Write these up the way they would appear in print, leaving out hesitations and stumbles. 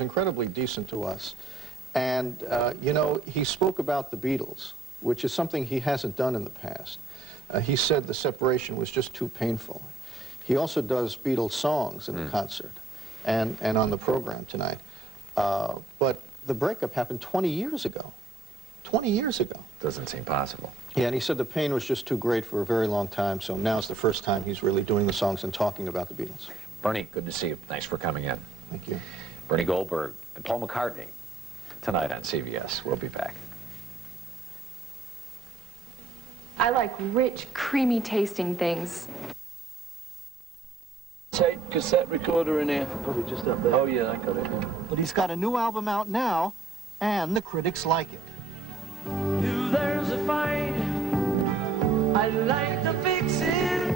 incredibly decent to us. And, you know, he spoke about the Beatles, which is something he hasn't done in the past. He said the separation was just too painful. He also does Beatles songs in the concert and on the program tonight. But the breakup happened 20 years ago. 20 years ago. Doesn't seem possible. Yeah, and he said the pain was just too great for a very long time, so now's the first time he's really doing the songs and talking about the Beatles. Bernie, good to see you. Thanks for coming in. Thank you. Bernie Goldberg and Paul McCartney tonight on CBS. We'll be back. I like rich, creamy tasting things. Tape cassette recorder in here. Probably just up there. Oh yeah, I got it. Yeah. But he's got a new album out now, and the critics like it. If there's a fight, I like to fix it.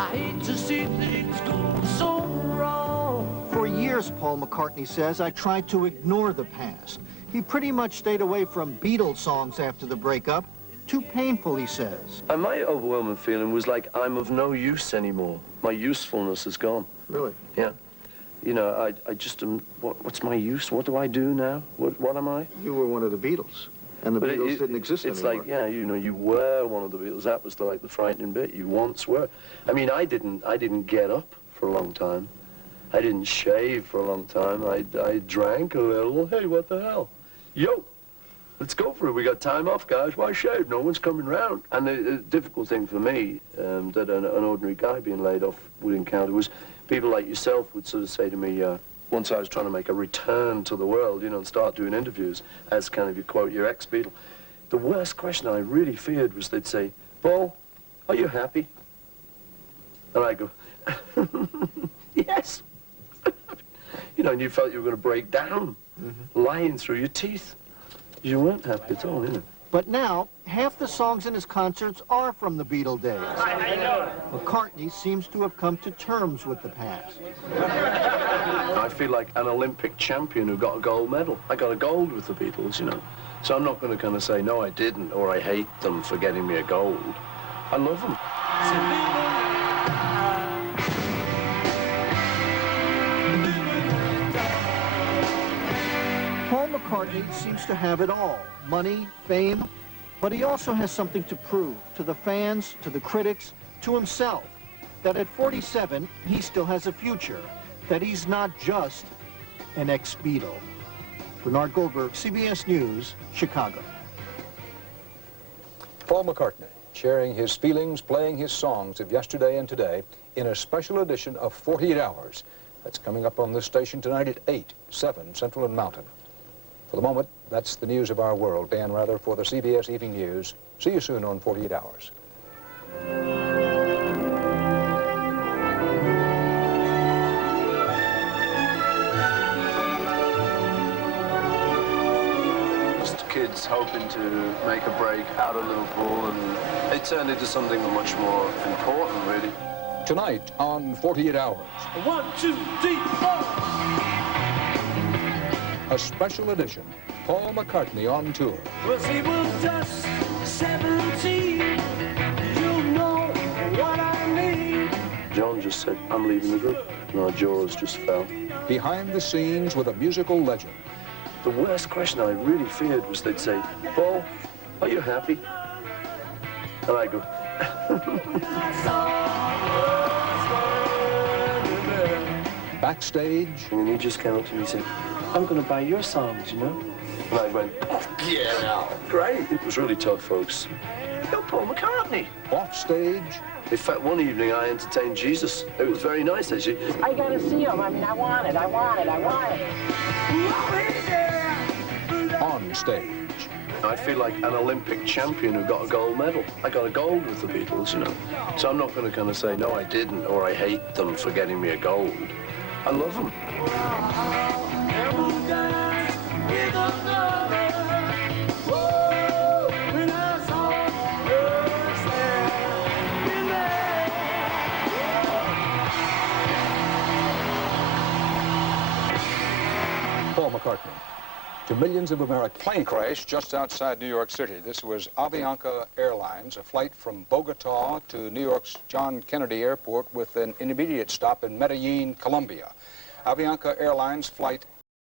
I hate to see things go so wrong. For years, Paul McCartney says, I tried to ignore the past. He pretty much stayed away from Beatles songs after the breakup. Too painful, he says. And my overwhelming feeling was like I'm of no use anymore. My usefulness is gone. Really? Yeah. You know, I just am, what's my use? What do I do now? What am I? You were one of the Beatles, and the Beatles didn't exist it's anymore. Like, yeah, you know, you were one of the Beatles. That was like the frightening bit. You once were. I mean, I didn't get up for a long time. I didn't shave for a long time. I drank a little. Hey, what the hell? Yo, let's go for it. We got time off, guys. Why shave? No one's coming round. And the difficult thing for me, that an ordinary guy being laid off would encounter was people like yourself would sort of say to me, once I was trying to make a return to the world, you know, and start doing interviews as kind of, you quote, your ex-Beatle. The worst question I really feared was they'd say, Paul, are you happy? And I go, yes. You know, and you felt you were going to break down, lying through your teeth. You weren't happy at all, you know. But now, half the songs in his concerts are from the Beatle days. McCartney seems to have come to terms with the past. I feel like an Olympic champion who got a gold medal. I got a gold with the Beatles, you know. So I'm not going to kind of say, no, I didn't, or I hate them for getting me a gold. I love them. Paul McCartney seems to have it all, money, fame, but he also has something to prove to the fans, to the critics, to himself, that at 47, he still has a future, that he's not just an ex-Beatle. Bernard Goldberg, CBS News, Chicago. Paul McCartney sharing his feelings, playing his songs of yesterday and today in a special edition of 48 Hours. That's coming up on this station tonight at 8, 7 Central and Mountain. For the moment, that's the news of our world. Dan Rather for the CBS Evening News. See you soon on 48 Hours. Just kids hoping to make a break out of Liverpool, and it turned into something much more important, really. Tonight on 48 Hours. 1, 2, 3, 4. A special edition, Paul McCartney on tour. Was he was just 17. You know what I mean. John just said, I'm leaving the group, and our jaws just fell. Behind the scenes with a musical legend. The worst question I really feared was they'd say, Paul, are you happy? And I go, Backstage. and he just came up to me and said, I'm going to buy your songs, you know? And I went, yeah, now. Great. It was really tough, folks. You're Paul McCartney. Offstage. In fact, one evening I entertained Jesus. It was very nice, actually. I gotta see him. I mean, I want it. On stage. I feel like an Olympic champion who got a gold medal. I got a gold with the Beatles, you know. So I'm not going to kind of say, no, I didn't, or I hate them for getting me a gold. I love them. Paul McCartney. To millions of Americans. Plane crash just outside New York City. This was Avianca Airlines, a flight from Bogota to New York's John Kennedy Airport with an intermediate stop in Medellin, Colombia. Avianca Airlines Flight